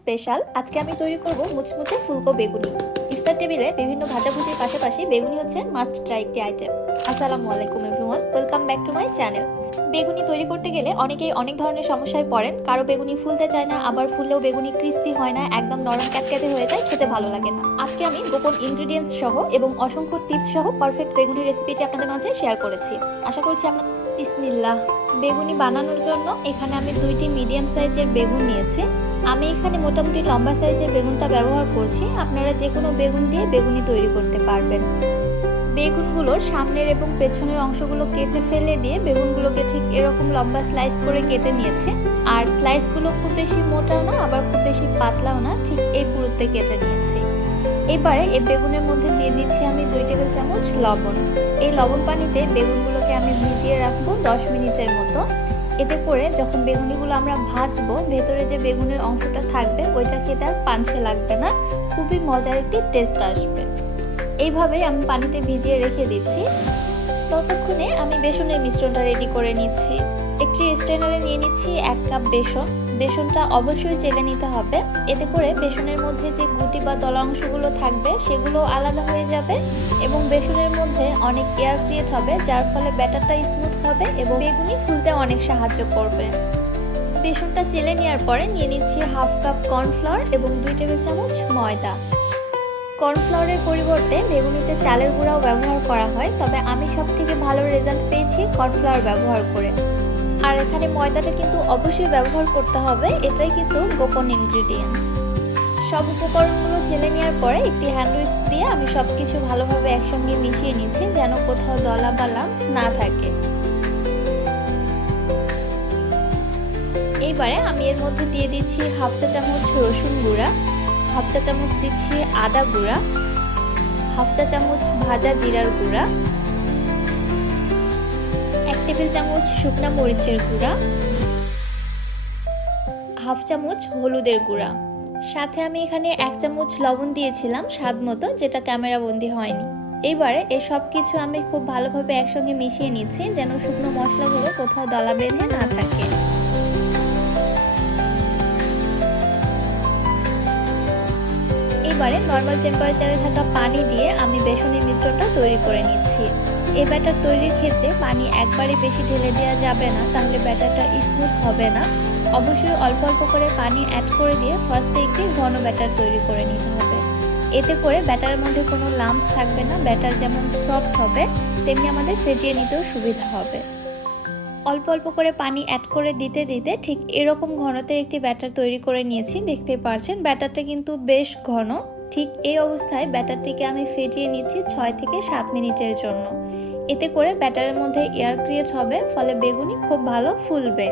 Special আজকে আমি তৈরি করব মুচমুচে ফুলকো বেগুনি। ইফতার টেবিলে বিভিন্ন ভাজাভুজির পাশাপাশি বেগুনি হচ্ছে মাস্ট ট্রাই একটি আইটেম। আসসালামু আলাইকুম everyone, welcome back to my channel. বেগুনি তৈরি করতে গেলে অনেকেই অনেক ধরনের সমস্যায় পড়েন। কারো বেগুনি ফুলতে চায় না, আবার ফুললেও বেগুনি ক্রিস্পি হয় না, একদম নরম ক্যাতক্যাতে হয়ে যায়, খেতে ভালো লাগে না। আজকে আমি গোপন ইনগ্রেডিয়েন্টস সহ এবং অসংখ্য টিপস সহ পারফেক্ট বেগুনি রেসিপিটি আপনাদের মাঝে শেয়ার করেছি। আশা করছি আপনার বিসমিল্লাহ। বেগুনি বানানোর জন্য এখানে আমি 2টি মিডিয়াম সাইজের বেগুন নিয়েছি। আমি এখানে মোটামুটি লম্বা সাইজের বেগুনটা ব্যবহার করছি। আপনারা যে কোনো বেগুন দিয়ে বেগুনি তৈরি করতে পারবেন। বেগুনগুলোর সামনের এবং পেছনের অংশগুলো কেটে ফেলে দিয়ে বেগুনগুলোকে ঠিক এরকম লম্বা স্লাইস করে কেটে নিয়েছি। আর স্লাইসগুলো খুব বেশি মোটাও না, আবার খুব বেশি পাতলাও না, ঠিক এই পুরুতে কেটে নিয়েছি। এবারে এই বেগুনের মধ্যে দিয়ে দিচ্ছি আমি 2 টেবিল চামচ লবণ। এই লবণ পানিতে বেগুনগুলোকে আমি ভিজিয়ে রাখবো 10 মিনিটের মতো। এতে করে যখন বেগুনিগুলো আমরা ভাজবো, ভেতরে যে বেগুনের অংশটা থাকবে ওইটা খেতে আর পানসে লাগবে না, খুবই মজার একটি টেস্ট আসবে। এইভাবেই আমি পানিতে ভিজিয়ে রেখে দিচ্ছি। ততক্ষণে আমি বেসনের মিশ্রণটা রেডি করে নিচ্ছি। একটি স্ট্রেনারে নিয়ে নিচ্ছি 1 কাপ বেসন। বেসনটা অবশ্যই চেলে নিতে হবে, এতে করে বেসনের মধ্যে যে গুটি বা দলা অংশগুলো থাকবে সেগুলো আলাদা হয়ে যাবে এবং বেসনের মধ্যে অনেক এয়ার ক্রিয়েট হবে, যার ফলে ব্যাটারটা স্মুথ হবে এবং বেগুনি ফুলতে অনেক সাহায্য করবে। বেসনটা চেলে নেওয়ার পরে নিয়ে নিচ্ছি 1/2 কাপ কর্নফ্লাওয়ার এবং 2 টেবিল চামচ ময়দা। কর্নফ্লাওয়ারের পরিবর্তে বেগুনিতে চালের গুঁড়াও ব্যবহার করা হয়, তবে আমি সবথেকে ভালো রেজাল্ট পেয়েছি কর্নফ্লাওয়ার ব্যবহার করে। আর এখানে ময়দাটা কিন্তু অবশ্যই ব্যবহার করতে হবে, এটাই কিন্তু গোপন ইনগ্রেডিয়েন্টস। সব উপকরণগুলো ছেলে নেওয়ার পরে একটি হ্যান্ড উইস্ক দিয়ে আমি সবকিছু ভালোভাবে একসঙ্গে মিশিয়ে নিচ্ছি, যেন কোথাও দলা বা লাম্পস না থাকে। এইবারে আমি এর মধ্যে দিয়ে দিচ্ছি 1/2 চা চামচ রসুন গুঁড়া, 1/2 চা চামচ দিচ্ছি আদা গুঁড়া, 1/2 চা চামচ ভাজা জিরার গুঁড়া, 1 টেবিল চামচ শুকনা মরিচের গুঁড়া, 1/2 চামচ হলুদের গুঁড়া। সাথে আমি এখানে 1 চামচ লবণ দিয়েছিলাম স্বাদ মতো, যেটা ক্যামেরা বন্দি হয়নি। এইবারে এই সব কিছু আমি খুব ভালোভাবে একসঙ্গে মিশিয়ে নিচ্ছি, যেন শুকনো মশলাগুলো কোথাও দলা বেঁধে না থাকে। এবারে নর্মাল টেম্পারেচারে থাকা পানি দিয়ে আমি বেসনের মিশ্রণটা তৈরি করে নিচ্ছি। এই ব্যাটার তৈরির ক্ষেত্রে পানি একবারে বেশি ঢেলে দেওয়া যাবে না, তাহলে ব্যাটারটা স্মুথ হবে না। অবশ্যই অল্প অল্প করে পানি অ্যাড করে দিয়ে ফার্স্টে একটি ঘন ব্যাটার তৈরি করে নিতে হবে। এতে করে ব্যাটারের মধ্যে কোনো লাম্পস থাকবে না, ব্যাটার যেমন সফট হবে তেমনি আমাদের ফেটিয়ে নিতেও সুবিধা হবে। অল্প অল্প করে পানি অ্যাড করে দিতে দিতে ঠিক এরকম ঘনতে একটি ব্যাটার তৈরি করে নিয়েছি। দেখতে পাচ্ছেন ব্যাটারটা কিন্তু বেশ ঘন। ঠিক এই অবস্থায় ব্যাটারটিকে আমি ফেটিয়ে নিচ্ছি 6 থেকে 7 মিনিটের জন্য। এতে করে ব্যাটারের মধ্যে এয়ার ক্রিয়েট হবে, ফলে বেগুনি খুব ভালো ফুলবে।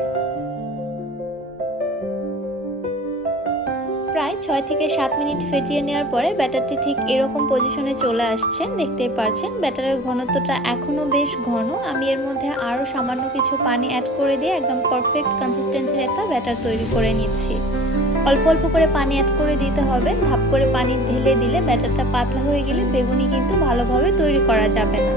প্রায় 6 থেকে 7 মিনিট ফেটিয়ে নেওয়ার পরে ব্যাটারটি ঠিক এরকম পজিশনে চলে আসছে। দেখতেই পাচ্ছেন ব্যাটারের ঘনত্বটা এখনো বেশ ঘন। আমি এর মধ্যে আরো সামান্য কিছু পানি অ্যাড করে দিয়ে একদম পারফেক্ট কনসিস্টেন্সির একটা ব্যাটার তৈরি করে নিচ্ছি। অল্প অল্প করে পানি অ্যাড করে দিতে হবে, ধাপ করে পানি ঢেলে দিলে ব্যাটারটা পাতলা হয়ে গেলে বেগুনি কিন্তু ভালোভাবে তৈরি করা যাবে না।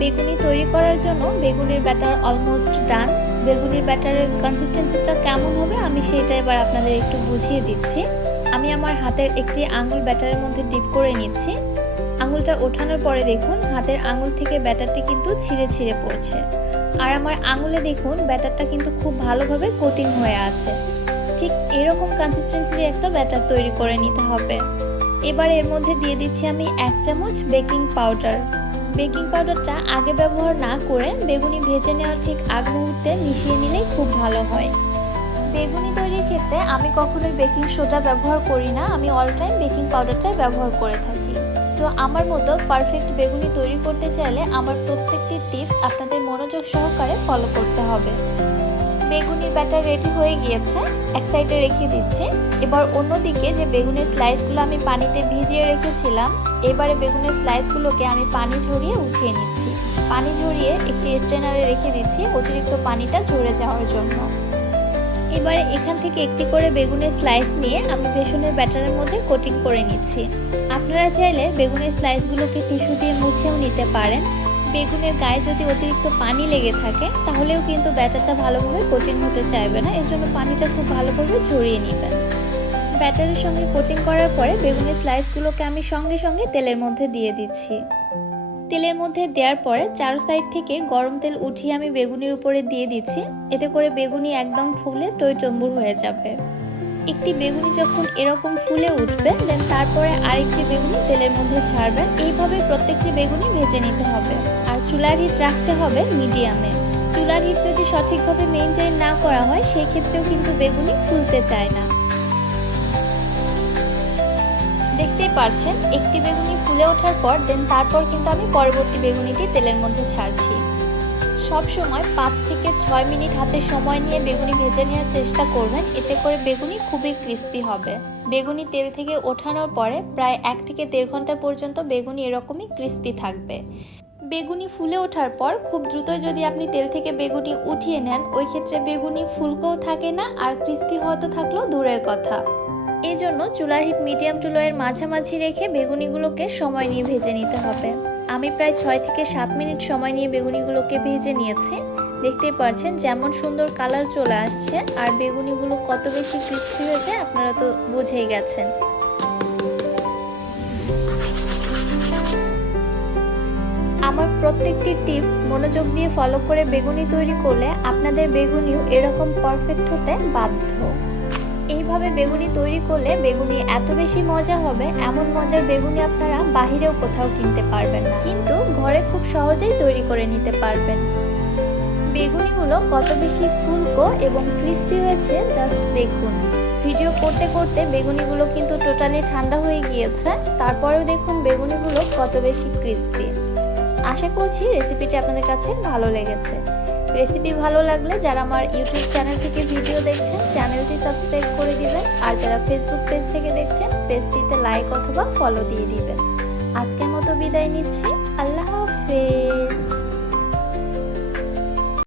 বেগুনি তৈরি করার জন্য বেগুনির ব্যাটার অলমোস্ট ডান। বেগুনির ব্যাটারের কনসিস্টেন্সিটা কেমন হবে আমি সেটা এবার আপনাদের একটু বুঝিয়ে দিচ্ছি। আমি আমার হাতের একটি আঙুল ব্যাটারের মধ্যে ডিপ করে নিচ্ছি। আঙুলটা ওঠানোর পরে দেখুন হাতের আঙুল থেকে ব্যাটারটি কিন্তু ছিঁড়ে ছিঁড়ে পড়ছে। আর আমার আঙুলে দেখুন ব্যাটারটা কিন্তু খুব ভালোভাবে কোটিং হয়ে আছে। ঠিক এরকম কনসিস্টেন্সির একটা ব্যাটার তৈরি করে নিতে হবে। এবার এর মধ্যে দিয়ে দিচ্ছি আমি 1 চামচ বেকিং পাউডার। বেকিং পাউডারটা আগে ব্যবহার না করে বেগুনি ভেজে নেওয়ার ঠিক আগ মুহূর্তে মিশিয়ে নিলেই খুব ভালো হয়। বেগুনি তৈরির ক্ষেত্রে আমি কখনোই বেকিং সোডা ব্যবহার করি না, আমি অল টাইম বেকিং পাউডারটাই ব্যবহার করে থাকি। সো আমার মতো পারফেক্ট বেগুনি তৈরি করতে চাইলে আমার প্রত্যেকটি টিপস আপনাদের মনোযোগ সহকারে ফলো করতে হবে। বেগুনির ব্যাটার রেডি হয়ে গিয়েছে, এক সাইডে রেখে দিচ্ছি। এবার অন্যদিকে যে বেগুনের স্লাইসগুলো আমি পানিতে ভিজিয়ে রেখেছিলাম, এবারে বেগুনের স্লাইসগুলোকে আমি পানি ঝরিয়ে উঠিয়ে নিচ্ছি। পানি ঝরিয়ে একটি স্ট্রেনারে রেখে দিচ্ছি অতিরিক্ত পানিটা ঝরে যাওয়ার জন্য। এবারে এখান থেকে একটি করে বেগুনের স্লাইস নিয়ে আমি বেসনের ব্যাটারের মধ্যে কোটিং করে নিচ্ছি। আপনারা চাইলে বেগুনের স্লাইসগুলোকে টিস্যু দিয়ে মুছেও নিতে পারেন। বেগুনের গায়ে যদি অতিরিক্ত পানি লেগে থাকে তাহলেও কিন্তু ব্যাটারটা ভালোভাবে কোটিং হতে চাইবে না, এর জন্য পানিটা খুব ভালোভাবে ঝরিয়ে নেবেন। ব্যাটারের সঙ্গে কোটিং করার পরে বেগুনের স্লাইসগুলোকে আমি সঙ্গে সঙ্গে তেলের মধ্যে দিয়ে দিচ্ছি। তেলের মধ্যে দেওয়ার পরে চার সাইড থেকে গরম তেল উঠিয়ে আমি বেগুনির উপরে দিয়ে দিচ্ছি। এতে করে বেগুনি একদম ফুলে টইটম্বুর হয়ে যাবে। একটি বেগুনি যখন এরকম ফুলে উঠবে দেন তারপরে আরেকটি বেগুনি তেলের মধ্যে ছাড়বেন। এইভাবে প্রত্যেকটি বেগুনি ভেজে নিতে হবে। আর চুলার হিট রাখতে হবে মিডিয়ামে। চুলার হিট যদি সঠিকভাবে মেইনটেইন না করা হয় সেই ক্ষেত্রেও কিন্তু বেগুনি ফুলতে চায় না। দেখতেই পাচ্ছেন একটি বেগুনি ফুলে ওঠার পর দেন তারপর কিন্তু আমি পরবর্তী বেগুনিটি তেলের মধ্যে ছাড়ছি। সব সময় 5 থেকে 6 মিনিট হাতে সময় নিয়ে বেগুনি ভেজে নেওয়ার চেষ্টা করবেন, এতে করে বেগুনি খুবই ক্রিস্পি হবে। বেগুনি তেল থেকে ওঠানোর পরে প্রায় 1 থেকে 1.5 ঘন্টা পর্যন্ত বেগুনি এরকমই ক্রিস্পি থাকবে। বেগুনি ফুলে ওঠার পর খুব দ্রুতই যদি আপনি তেল থেকে বেগুনি উঠিয়ে নেন ওই ক্ষেত্রে বেগুনি ফুলকোও থাকে না আর ক্রিস্পি হয়তো থাকলেও দূরের কথা। এই জন্য চুলার হিট মিডিয়াম টু লো এর মাঝামাঝি রেখে বেগুনিগুলোকে সময় নিয়ে ভেজে নিতে হবে। আমি প্রায় 6 থেকে 7 মিনিট সময় নিয়ে বেগুনিগুলোকে ভেজে নিয়েছি। দেখতেই পাচ্ছেন যেমন সুন্দর কালার চলে আসছে আর বেগুনিগুলো কত বেশি ক্রিস্পি হয়েছে আপনারা তো বুঝেই গেছেন। আমার প্রত্যেকটি টিপস মনোযোগ দিয়ে ফলো করে বেগুনি তৈরি করলে আপনাদের বেগুনিও এরকম পারফেক্ট হতে বাধ্য। এইভাবে বেগুনি তৈরি করলে বেগুনি এত বেশি মজা হবে, এমন মজার বেগুনি আপনারা বাহিরেও কোথাও কিনতে পারবেন না, কিন্তু ঘরে খুব সহজেই তৈরি করে নিতে পারবেন। বেগুনিগুলো কত বেশি ফুলকো এবং ক্রিস্পি হয়েছে জাস্ট দেখুন। ভিডিও করতে করতে বেগুনিগুলো কিন্তু টোটালি ঠান্ডা হয়ে গিয়েছে, তারপরেও দেখুন বেগুনিগুলো কত বেশি ক্রিস্পি। আশা করছি রেসিপিটি আপনাদের কাছে ভালো লেগেছে। রেসিপি ভালো লাগলে যারা আমার ইউটিউব চ্যানেল থেকে ভিডিও দেখছেন চ্যানেলটি সাবস্ক্রাইব করে দিবেন, আর যারা ফেসবুক পেজ থেকে দেখছেন পেজটিতে লাইক অথবা ফলো দিয়ে দিবেন। আজকের মতো বিদায় নিচ্ছি। আল্লাহ হাফেজ।